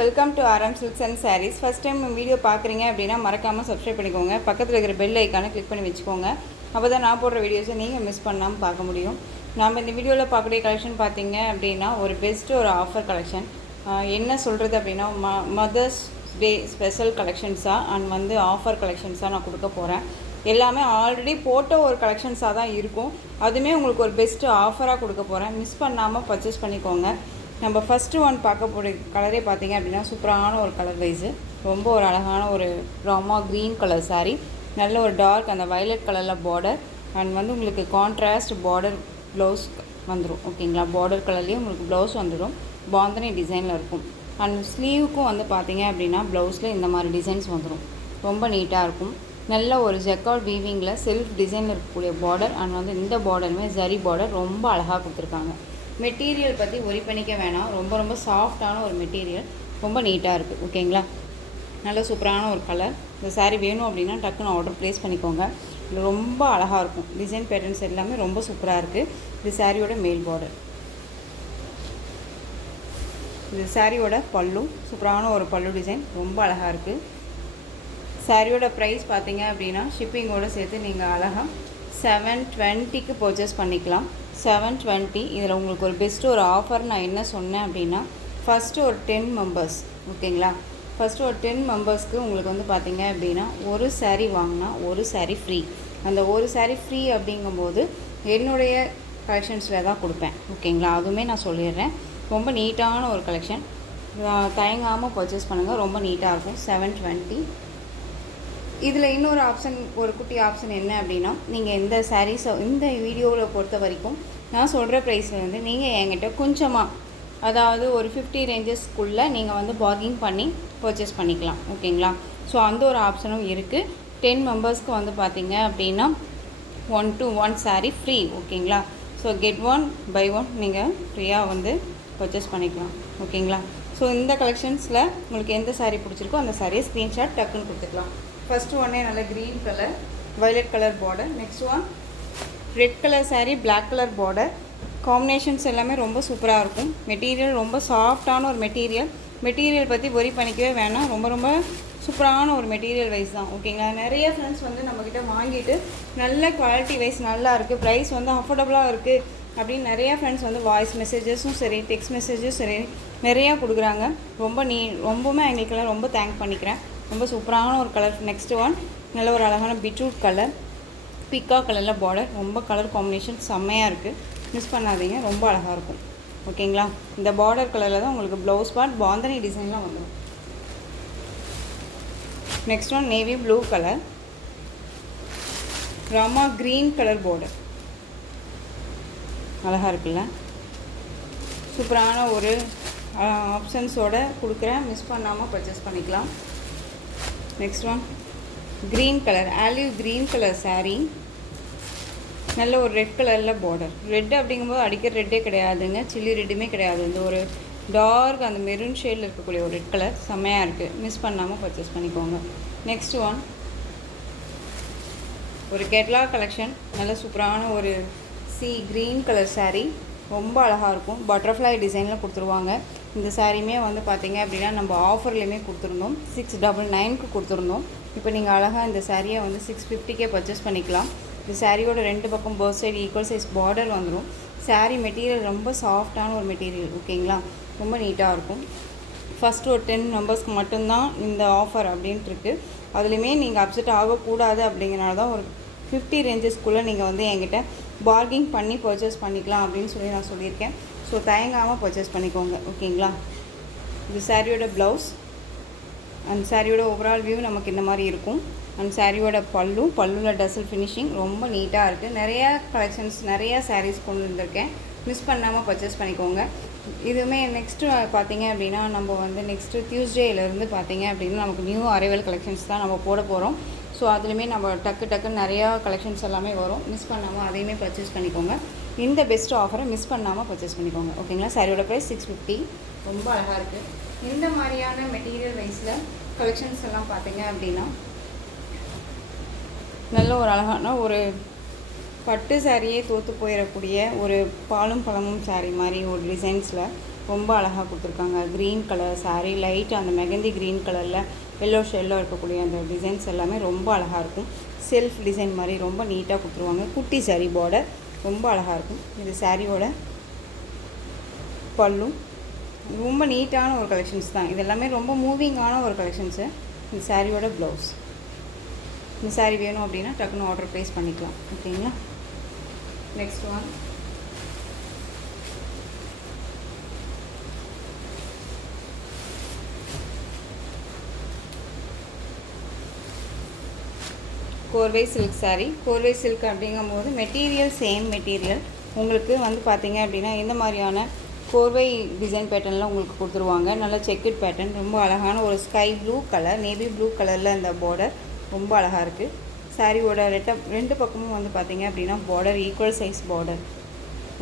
Welcome to RM Silks and Sarees. First time video பார்க்குறீங்க அப்படின்னா மறக்காமல் சப்ஸ்கிரைப் பண்ணிக்கோங்க. பக்கத்தில் இருக்கிற பெல் ஐக்கானை கிளிக் பண்ணி வச்சுக்கோங்க. அப்போ தான் நான் போடுற வீடியோஸை நீங்கள் மிஸ் பண்ணாமல் பார்க்க முடியும். நாம் இந்த வீடியோவில் பார்க்கக்கூடிய கலெக்ஷன் பார்த்தீங்க அப்படின்னா ஒரு பெஸ்ட்டு ஒரு ஆஃபர் கலெக்ஷன். என்ன சொல்கிறது அப்படின்னா மதர்ஸ் டே ஸ்பெஷல் கலெக்ஷன்ஸாக அண்ட் ஆஃபர் கலெக்ஷன்ஸாக நான் கொடுக்க போகிறேன். எல்லாமே ஆல்ரெடி போட்ட ஒரு கலெக்ஷன்ஸாக தான் இருக்கும். அதுவுமே உங்களுக்கு ஒரு பெஸ்ட்டு ஆஃபராக கொடுக்க போகிறேன். மிஸ் பண்ணாமல் பர்ச்சேஸ் பண்ணிக்கோங்க. நம்ம ஃபஸ்ட்டு ஒன் பார்க்க போகிற கலரே பார்த்திங்க அப்படின்னா சூப்பரான ஒரு கலர் வைஸு, ரொம்ப ஒரு அழகான ஒரு ராமா க்ரீன் கலர் சாரீ, நல்ல ஒரு டார்க் அந்த வயலட் கலரில் பார்டர் அண்ட் உங்களுக்கு கான்ட்ராஸ்ட் பார்டர் ப்ளவுஸ் வந்துடும். ஓகேங்களா, பார்டர் கலர்லேயே உங்களுக்கு ப்ளவுஸ் வந்துடும். பாந்தனி டிசைனில் இருக்கும். அண்ட் ஸ்லீவுக்கும் பார்த்திங்க அப்படின்னா ப்ளவுஸில் இந்த மாதிரி டிசைன்ஸ் வந்துடும். ரொம்ப நீட்டாக இருக்கும். நல்ல ஒரு ஜெக்கார்ட் வீவிங்கில் செல்ஃப் டிசைனில் இருக்கக்கூடிய பார்டர் அண்ட் இந்த பார்டருமே ஜரி பார்டர் ரொம்ப அழகாக கொடுத்துருக்காங்க. மெட்டீரியல் பற்றி ஒரி பண்ணிக்க வேணாம். ரொம்ப ரொம்ப சாஃப்டான ஒரு மெட்டீரியல், ரொம்ப நீட்டாக இருக்குது. ஓகேங்களா, நல்ல சூப்பரான ஒரு கலர். இந்த சாரீ வேணும் அப்படின்னா டக்குன்னு ஆர்டர் ப்ளேஸ் பண்ணிக்கோங்க. இது ரொம்ப அழகாக இருக்கும். டிசைன் பேட்டர்ன்ஸ் எல்லாமே ரொம்ப சூப்பராக இருக்குது. இது சாரியோட மேல் பார்டர். இது சாரியோட பல்லு, சூப்பரான ஒரு பல்லு டிசைன், ரொம்ப அழகாக இருக்குது. சாரியோட ப்ரைஸ் பார்த்தீங்க அப்படின்னா ஷிப்பிங்கோடு சேர்த்து நீங்கள் அழகாக 720க்கு பர்ச்சேஸ் பண்ணிக்கலாம். 720. இதில் உங்களுக்கு ஒரு பெஸ்ட்டு ஒரு ஆஃபர் நான் என்ன சொன்னேன் அப்படின்னா, ஃபஸ்ட்டு ஒரு 10 மெம்பர்ஸ், ஓகேங்களா, ஃபஸ்ட்டு ஒரு 10 மெம்பர்ஸ்க்கு உங்களுக்கு பார்த்தீங்க அப்படின்னா ஒரு சாரீ வாங்கினா ஒரு சாரீ ஃப்ரீ. அந்த ஒரு சாரீ ஃப்ரீ அப்படிங்கும்போது என்னுடைய கலெக்ஷன்ஸில் தான் கொடுப்பேன். ஓகேங்களா, அதுவுமே நான் சொல்லிடுறேன். ரொம்ப நீட்டான ஒரு கலெக்ஷன், தயங்காமல் பர்ச்சேஸ் பண்ணுங்கள். ரொம்ப நீட்டாக இருக்கும். 720. இதில் இன்னொரு ஆப்ஷன், ஒரு குட்டி ஆப்ஷன் என்ன அப்படின்னா, நீங்கள் இந்த சாரீஸை இந்த வீடியோவில் பொறுத்த வரைக்கும் நான் சொல்கிற ப்ரைஸில் நீங்கள் என்கிட்ட கொஞ்சமாக, அதாவது ஒரு 50 ரேஞ்சஸ்க்குள்ளே நீங்கள் பார்கிங் பண்ணி பர்ச்சேஸ் பண்ணிக்கலாம். ஓகேங்களா, ஸோ அந்த ஒரு ஆப்ஷனும் இருக்குது. 10 மெம்பர்ஸ்க்கு பார்த்தீங்க அப்படின்னா 1 to 1 சாரீ ஃப்ரீ. ஓகேங்களா, ஸோ கெட் 1 பை 1 நீங்கள் ஃப்ரீயாக பர்ச்சேஸ் பண்ணிக்கலாம். ஓகேங்களா, ஸோ இந்த கலெக்ஷன்ஸில் உங்களுக்கு எந்த சாரீ பிடிச்சிருக்கோ அந்த சாரியை ஸ்க்ரீன்ஷாட் டக்குன்னு கொடுத்துக்கலாம். ஃபஸ்ட்டு ஒன்னே நல்ல green colour violet colour border. Next one red colour sari, black colour border. Combinations எல்லாமே ரொம்ப சூப்பராக இருக்கும். மெட்டீரியல் ரொம்ப சாஃப்டான ஒரு மெட்டீரியல் பற்றி ஒரி பண்ணிக்கவே வேணாம். ரொம்ப ரொம்ப சூப்பரான ஒரு மெட்டீரியல் வைஸ் தான். ஓகேங்களா, நிறைய ஃப்ரெண்ட்ஸ் நம்மக்கிட்ட வாங்கிட்டு நல்ல குவாலிட்டி வைஸ் நல்லா இருக்குது, ப்ரைஸ் அஃபோர்டபுளாக இருக்குது அப்படின்னு நிறையா ஃப்ரெண்ட்ஸ் வாய்ஸ் மெசேஜஸும் சரி, டெக்ஸ்ட் மெசேஜும் சரி நிறையா கொடுக்குறாங்க. ரொம்பவுமே எங்களுக்கெல்லாம் ரொம்ப தேங்க் பண்ணிக்கிறேன். ரொம்ப சூப்பரான ஒரு கலர். நெக்ஸ்ட் ஒன் நல்ல ஒரு அழகான பீட்ரூட் கலர், பிக்கா கலரில் பார்டர், ரொம்ப கலர் காம்பினேஷன் செம்மையாக இருக்குது. மிஸ் பண்ணாதீங்க, ரொம்ப அழகாக இருக்கும். ஓகேங்களா, இந்த பார்டர் கலரில் தான் உங்களுக்கு ப்ளவுஸ் பார்ட் பாந்தனி டிசைன்லாம் வந்துடும். Next one navy blue colour, Rama green colour border, அழகாக இருக்குல்ல. சூப்பரான ஒரு ஆப்ஷன்ஸோடு கொடுக்குறேன். மிஸ் பண்ணாமல் பர்ச்சேஸ் பண்ணிக்கலாம். Next one green colour, olive green colour sari, நல்ல ஒரு ரெட் கலரில் பார்டர். ரெட் அப்படிங்கும்போது அடிக்கிற ரெட்டே கிடையாதுங்க, சில்லி ரெட்டுமே கிடையாது. இந்த ஒரு டார்க் அந்த மெரூன் ஷேடில் இருக்கக்கூடிய ஒரு ரெட் கலர் செம்மையாக இருக்குது. மிஸ் பண்ணாமல் பர்ச்சேஸ் பண்ணிக்கோங்க. நெக்ஸ்ட் ஒன் ஒரு கேட்லாக் கலெக்ஷன், நல்ல சூப்பரான ஒரு க்ரீன் கலர் சாரீ, ரொம்ப அழகாக இருக்கும். பட்டர்ஃப்ளை டிசைனில் கொடுத்துருவாங்க. இந்த சாரியுமே பார்த்தீங்க அப்படின்னா நம்ம ஆஃபர்லேயுமே கொடுத்துருந்தோம். 699க்கு கொடுத்துருந்தோம். இப்போ நீங்கள் அழகாக இந்த சாரியை 650க்கே பர்ச்சேஸ் பண்ணிக்கலாம். இந்த சாரியோட 2 பக்கம் both side equal size border வந்துடும். சாரீ மெட்டீரியல் ரொம்ப சாஃப்டான ஒரு மெட்டீரியல். ஓகேங்களா, ரொம்ப நீட்டாக இருக்கும். ஃபஸ்ட்டு ஒரு 10 மெம்பர்ஸ்க்கு மட்டும்தான் இந்த ஆஃபர் அப்படின்ட்டு இருக்குது. அதுலேயுமே நீங்கள் அப்செட் ஆகக்கூடாது அப்படிங்கிறனால தான் ஒரு 50 ரேஞ்சஸ்க்குள்ளே நீங்கள் என்கிட்ட பார்கிங் பண்ணி பர்ச்சேஸ் பண்ணிக்கலாம் அப்படின்னு சொல்லி நான் சொல்லியிருக்கேன். ஸோ தயங்காமல் பர்ச்சேஸ் பண்ணிக்கோங்க. ஓகேங்களா, இது சாரியோட ப்ளவுஸ் அண்ட் சாரியோட ஓவரால் வியூ நமக்கு இந்த மாதிரி இருக்கும். அண்ட் சாரியோட பல்லுவில் டசல் ஃபினிஷிங் ரொம்ப நீட்டாக இருக்குது. நிறையா கலெக்ஷன்ஸ், நிறையா சாரீஸ் கொண்டு வந்திருக்கேன். மிஸ் பண்ணாமல் பர்ச்சேஸ் பண்ணிக்கோங்க. இதுவுமே நெக்ஸ்ட்டு பார்த்தீங்க அப்படின்னா நம்ம நெக்ஸ்ட்டு டியூஸ்டேலேருந்து பார்த்தீங்க அப்படின்னா நமக்கு நியூ அரைவல் கலெக்ஷன்ஸ் தான் நம்ம போட போகிறோம். ஸோ அதுலேயுமே நம்ம டக்குன்னு நிறையா கலெக்ஷன்ஸ் எல்லாமே வரும். மிஸ் பண்ணாமல் அதையுமே பர்ச்சேஸ் பண்ணிக்கோங்க. இந்த பெஸ்ட் ஆஃபரை மிஸ் பண்ணாமல் பர்ச்சேஸ் பண்ணிக்கோங்க. ஓகேங்களா, சாரியோட ப்ரைஸ் 650, ரொம்ப அழகாக இருக்குது. இந்த மாதிரியான மெட்டீரியல் வைஸில் கலெக்ஷன்ஸ் எல்லாம் பார்த்தீங்க அப்படின்னா நல்ல ஒரு அழகான ஒரு பட்டு சாரியே தோற்று போயிடக்கூடிய ஒரு பாலும் பழமும் சாரீ மாதிரி ஒரு டிசைன்ஸில் ரொம்ப அழகாக கொடுத்துருக்காங்க. க்ரீன் கலர் சாரீ, லைட் அந்த மெகந்தி க்ரீன் கலரில் எல்லோ ஷெல்லோ இருக்கக்கூடிய அந்த டிசைன்ஸ் எல்லாமே ரொம்ப அழகாக இருக்கும். செல்ஃப் டிசைன் மாதிரி ரொம்ப நீட்டாக கொடுத்துருவாங்க. குட்டி சாரீ பார்டர் ரொம்ப அழகாக இருக்கும். இது சாரியோட பல்லு. ரொம்ப நீட்டான ஒரு கலெக்ஷன்ஸ் தான் இது எல்லாமே, ரொம்ப மூவிங்கான ஒரு கலெக்ஷன்ஸு. இந்த சாரியோட ப்ளவுஸ். இந்த சாரீ வேணும் அப்படின்னா டக்குன்னு ஆர்டர் ப்ளேஸ் பண்ணிக்கலாம். ஓகேங்களா. Next one Korvai silk sari. Korvai silk அப்படிங்கும்போது மெட்டீரியல் சேம் மெட்டீரியல். உங்களுக்கு வந்து பார்த்தீங்க அப்படின்னா இந்த மாதிரியான கோர்வை டிசைன் பேட்டர்னில் உங்களுக்கு கொடுத்துருவாங்க. நல்ல செக்குட் பேட்டர்ன், ரொம்ப அழகான ஒரு sky blue colour, navy blue கலரில் அந்த பார்டர் ரொம்ப அழகாக இருக்குது. சாரியோட ரெண்டு பக்கமும் வந்து பார்த்தீங்க அப்படின்னா பார்டர் ஈக்குவல் சைஸ் பார்டர்.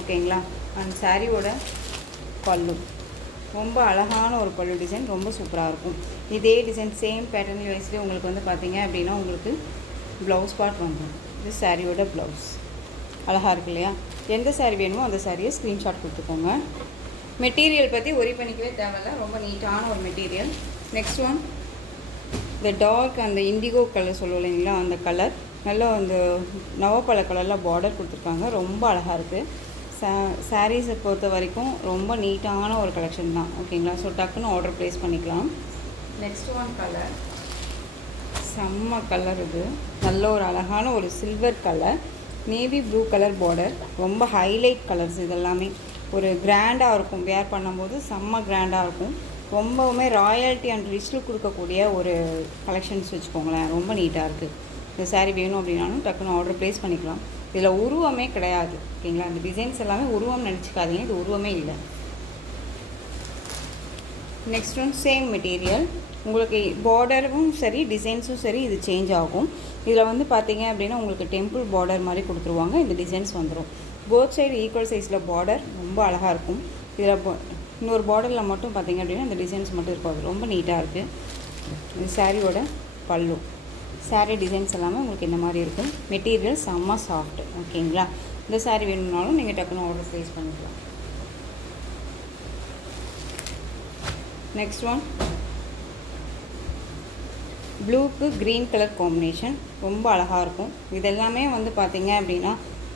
ஓகேங்களா. அந்த சாரியோட பல்லு ரொம்ப அழகான ஒரு பல்லு டிசைன், ரொம்ப சூப்பராக இருக்கும். இதே டிசைன் சேம் பேட்டர்ன் வைஸ்லேயே உங்களுக்கு வந்து பார்த்தீங்க அப்படின்னா உங்களுக்கு ப்ளவுஸ் பார்ட் வந்துடும். இது சாரியோட ப்ளவுஸ். அழகாக இருக்கு இல்லையா. எந்த சாரீ வேணுமோ அந்த சாரியை ஸ்க்ரீன்ஷாட் கொடுத்துக்கோங்க. மெட்டீரியல் பற்றி ஒரி பண்ணிக்கவே தேவையில்ல, ரொம்ப நீட்டான ஒரு மெட்டீரியல். நெக்ஸ்ட் ஒன் இந்த டார்க் அந்த இண்டிகோ கலர் சொல்லுவோம் இல்லைங்களா, அந்த கலர் நல்லா அந்த நவப்பழ கலரில் பார்டர் கொடுத்துருக்காங்க. ரொம்ப அழகாக இருக்குது. சாரீஸை பொறுத்த வரைக்கும் ரொம்ப நீட்டான ஒரு கலெக்ஷன் தான். ஓகேங்களா. ஸோ டக்குன்னு ஆர்டர் ப்ளேஸ் பண்ணிக்கலாம். நெக்ஸ்ட் ஒன் கலர் செம்ம கலர். இது நல்ல ஒரு அழகான ஒரு silver colour, navy blue colour border, ரொம்ப ஹைலைட் கலர்ஸ். இதெல்லாமே ஒரு கிராண்டாக இருக்கும், வேர் பண்ணும்போது செம்ம கிராண்டாக இருக்கும். ரொம்பவுமே ராயல்ட்டி அண்ட் ரிச்சில் கொடுக்கக்கூடிய ஒரு கலெக்ஷன்ஸ் வச்சுக்கோங்களேன். ரொம்ப நீட்டாக இருக்குது. இந்த சாரீ வேணும் அப்படின்னாலும் டக்குன்னு ஆர்டர் ப்ளேஸ் பண்ணிக்கலாம். இதில் உருவமே கிடையாது. ஓகேங்களா. அந்த டிசைன்ஸ் எல்லாமே உருவம் நினச்சிக்காதீங்க, இது உருவமே இல்லை. Next one same material. உங்களுக்கு பார்டரும் சரி டிசைன்ஸும் சரி இது சேஞ்ச் ஆகும். இதில் வந்து பார்த்தீங்க அப்படின்னா உங்களுக்கு டெம்பிள் பார்டர் மாதிரி கொடுத்துருவாங்க. இந்த டிசைன்ஸ் வந்துடும். போத் சைடு ஈக்குவல் சைஸில் பார்டர் ரொம்ப அழகாக இருக்கும். இதில் இன்னொரு பார்டரில் மட்டும் பார்த்தீங்க அப்படின்னா இந்த டிசைன்ஸ் மட்டும் இருக்கும். ரொம்ப நீட்டாக இருக்குது. இந்த சாரியோட பல்லு. சாரீ டிசைன்ஸ் எல்லாமே உங்களுக்கு இந்த மாதிரி இருக்கும். மெட்டீரியல் செம்ம சாஃப்ட். ஓகேங்களா. இந்த சாரீ வேணும்னாலும் நீங்கள் டக்குன்னு ஆர்டர் ப்ளேஸ் பண்ணிக்கலாம். நெக்ஸ்ட் ஒன் ப்ளூக்கு க்ரீன் கலர் காம்பினேஷன் ரொம்ப அழகாக இருக்கும். இதெல்லாமே வந்து பார்த்திங்க அப்படின்னா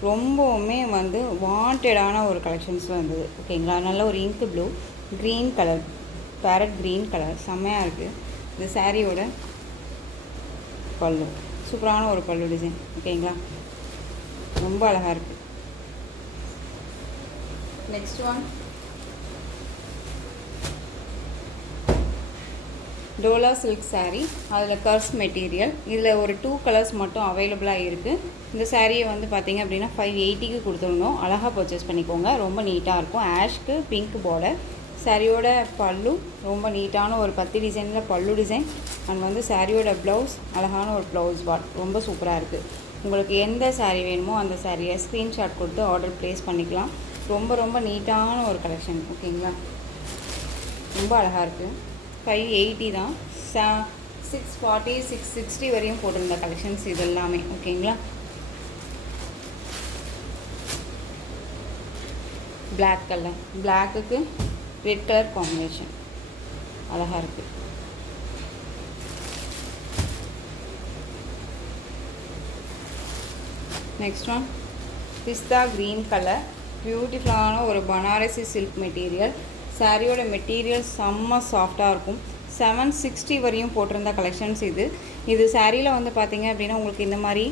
ரொம்பவுமே வந்து வாண்டடான ஒரு கலெக்ஷன்ஸில் இருந்தது. ஓகேங்களா. நல்ல ஒரு ink blue, green colour, farad green colour செம்மையாக இருக்குது. இந்த சாரியோட பல்லு சூப்பரான ஒரு பல்லு டிசைன். ஓகேங்களா. ரொம்ப அழகாக இருக்குது. Next one Dola silk sari. அதில் கர்ஸ் மெட்டீரியல். இதில் ஒரு 2 கலர்ஸ் மட்டும் அவைலபிளாக இருக்குது. இந்த சாரியை வந்து பார்த்திங்க அப்படின்னா 580க்கு கொடுத்துருந்தோம். அழகாக பர்ச்சேஸ் பண்ணிக்கோங்க. ரொம்ப நீட்டாக இருக்கும். ஆஷ்க்கு பிங்க் பார்டர். சாரியோட பல்லு ரொம்ப நீட்டான ஒரு பத்தி டிசைனில் பல்லு டிசைன். அண்ட் வந்து சாரியோட ப்ளவுஸ் அழகான ஒரு ப்ளவுஸ் பார்ட் ரொம்ப சூப்பராக இருக்குது. உங்களுக்கு எந்த சாரீ வேணுமோ அந்த சாரியை ஸ்க்ரீன்ஷாட் கொடுத்து ஆர்டர் ப்ளேஸ் பண்ணிக்கலாம். ரொம்ப ரொம்ப நீட்டான ஒரு கலெக்ஷன். ஓகேங்களா. ரொம்ப அழகாக இருக்குது. 580 தான். 640 660 வரையும் போட்டிருந்த கலெக்ஷன்ஸ் இது எல்லாமே. ஓகேங்களா. பிளாக் கலர், பிளாக்குக்கு ரெட் கலர் காம்பினேஷன் அழகாக இருக்குது. நெக்ஸ்ட் ஒன் பிஸ்தா க்ரீன் கலர், பியூட்டிஃபுல்லான ஒரு பனாரசி சில்க் மெட்டீரியல். சாரியோட மெட்டீரியல் செம்ம சாஃப்டாக இருக்கும். 760 வரையும் போட்டிருந்த கலெக்ஷன்ஸ் இது. இது சாரியில் வந்து பார்த்திங்க அப்படின்னா உங்களுக்கு இந்த மாதிரி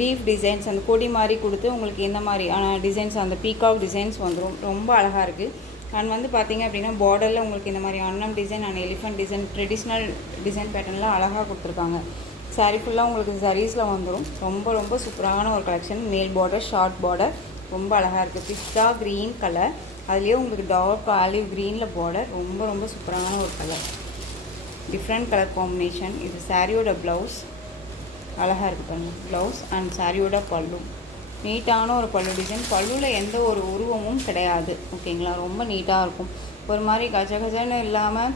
லீஃப் டிசைன்ஸ் அந்த கொடி மாதிரி கொடுத்து உங்களுக்கு இந்த மாதிரி டிசைன்ஸ் அந்த பீகாக் டிசைன்ஸ் வந்துடும். ரொம்ப அழகாக இருக்குது. அண்ட் வந்து பார்த்திங்க அப்படின்னா பார்டரில் உங்களுக்கு இந்த மாதிரி அன்னம் design and elephant design traditional design பேட்டர்னில் அழகாக கொடுத்துருக்காங்க. சாரீ ஃபுல்லாக உங்களுக்கு சாரீஸில் வந்துடும். ரொம்ப ரொம்ப சூப்பரான ஒரு கலெக்ஷன். மேல் பார்டர், ஷார்ட் பார்டர் ரொம்ப அழகாக இருக்குது. பிஸ்தா க்ரீன் கலர், அதுலேயே உங்களுக்கு டார்க் ஆலிவ் க்ரீனில் பார்டர் ரொம்ப ரொம்ப சூப்பரான ஒரு கலர். Different colour combination. இது சாரியோட ப்ளவுஸ் அழகாக இருக்குது பாருங்கள். ப்ளவுஸ் அண்ட் சாரியோட பல்லு நீட்டான ஒரு பல்லு டிசைன். பல்லுவில் எந்த ஒரு உருவமும் கிடையாது. ஓகேங்களா. ரொம்ப நீட்டாக இருக்கும். ஒரு மாதிரி கஜ கஜன்னு இல்லாமல்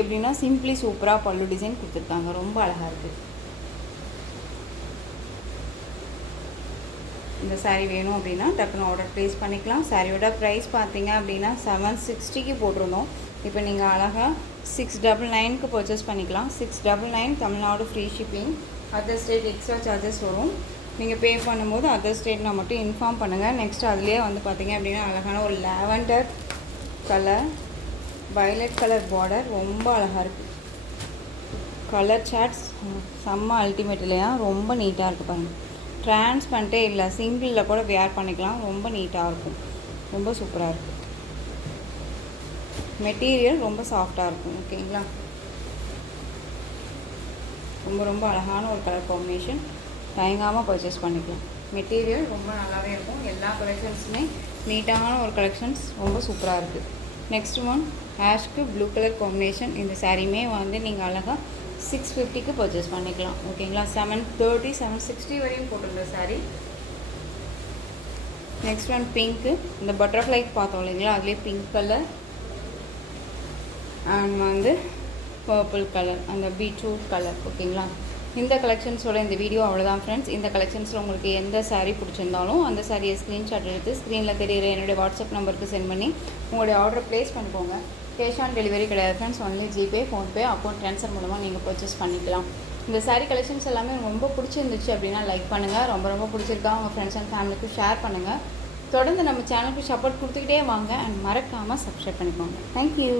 எப்படின்னா சிம்பிளி சூப்பராக பல்லு டிசைன் கொடுத்துருக்காங்க. ரொம்ப அழகாக இருக்குது. இந்த saree வேணும் அப்படின்னா டக்குன்னு ஆர்டர் ப்ளேஸ் பண்ணிக்கலாம். சாரியோட ப்ரைஸ் பார்த்தீங்க அப்படின்னா 760க்கு போட்டிருந்தோம். இப்போ நீங்கள் அழகாக 699க்கு பர்ச்சேஸ் பண்ணிக்கலாம். 699 Tamil Nadu free shipping. Other state extra charges வரும். நீங்கள் பே பண்ணும்போது அதர் ஸ்டேட்னா மட்டும் இன்ஃபார்ம் பண்ணுங்கள். நெக்ஸ்ட் அதுலேயே வந்து பார்த்தீங்க அப்படின்னா அழகான ஒரு lavender colour, violet colour border, ரொம்ப அழகாக இருக்குது. கலர் சார்ட்ஸ் செம்ம அல்டிமேட் இல்லையா? ரொம்ப நீட்டாக இருக்குது பாருங்கள். ட்ரான்ஸ்பரண்ட்டே இல்லை, சிங்கிளில் கூட வேர் பண்ணிக்கலாம். ரொம்ப நீட்டாக இருக்கும், ரொம்ப சூப்பராக இருக்குது. மெட்டீரியல் ரொம்ப சாஃப்டாக இருக்கும். ஓகேங்களா? ரொம்ப ரொம்ப அழகான ஒரு கலர் காம்பினேஷன். தயங்காமல் பர்ச்சேஸ் பண்ணிக்கலாம். மெட்டீரியல் ரொம்ப நல்லாவே இருக்கும். எல்லா கலெக்ஷன்ஸுமே நீட்டான ஒரு கலெக்ஷன்ஸ், ரொம்ப சூப்பராக இருக்குது. நெக்ஸ்ட் ஒன் ஆஷ்க்கு ப்ளூ கலர் காம்பினேஷன். இந்த சாரியுமே வந்து நீங்கள் அழகாக 650க்கு பர்ச்சேஸ் பண்ணிக்கலாம். ஓகேங்களா? 730 760 வரையும் போட்டிருந்த சாரீ. நெக்ஸ்ட் ஒன் பிங்க்கு. இந்த பட்டர்ஃப்ளை பார்த்தோம் இல்லைங்களா? அதுலேயே பிங்க் கலர் அண்ட் வந்து பர்பிள் கலர், அந்த பீட்ரூட் கலர். ஓகேங்களா? இந்த கலெக்ஷன்ஸோட இந்த வீடியோ அவ்வளோதான் ஃப்ரெண்ட்ஸ். இந்த கலெக்ஷன்ஸில் உங்களுக்கு எந்த சாரீ பிடிச்சிருந்தாலும் அந்த சாரியை ஸ்க்ரீன்ஷாட் எடுத்து ஸ்க்ரீனில் தெரியுற என்னுடைய வாட்ஸ்அப் நம்பருக்கு சென்ட் பண்ணி உங்களுடைய ஆர்டர் ப்ளேஸ் பண்ணிக்கோங்க. கேஷ் ஆன் டெலிவரி கிடையாது friends. Only GPay, PhonePe, account transfer மூலமாக நீங்கள் பர்ச்சேஸ் பண்ணிக்கலாம். இந்த சாரீ கலெக்ஷன்ஸ் எல்லாமே ரொம்ப பிடிச்சிருந்துச்சு அப்படின்னா லைக் பண்ணுங்கள். ரொம்ப ரொம்ப பிடிச்சிருக்கா உங்கள் ஃப்ரெண்ட்ஸ் அண்ட் ஃபேமிலிக்கு ஷேர் பண்ணுங்கள். தொடர்ந்து நம்ம சேனலுக்கு சப்போர்ட் கொடுத்துக்கிட்டே வாங்க அண்ட் மறக்காமல் சப்ஸ்கிரைப் பண்ணிக்கோங்க. தேங்க்யூ.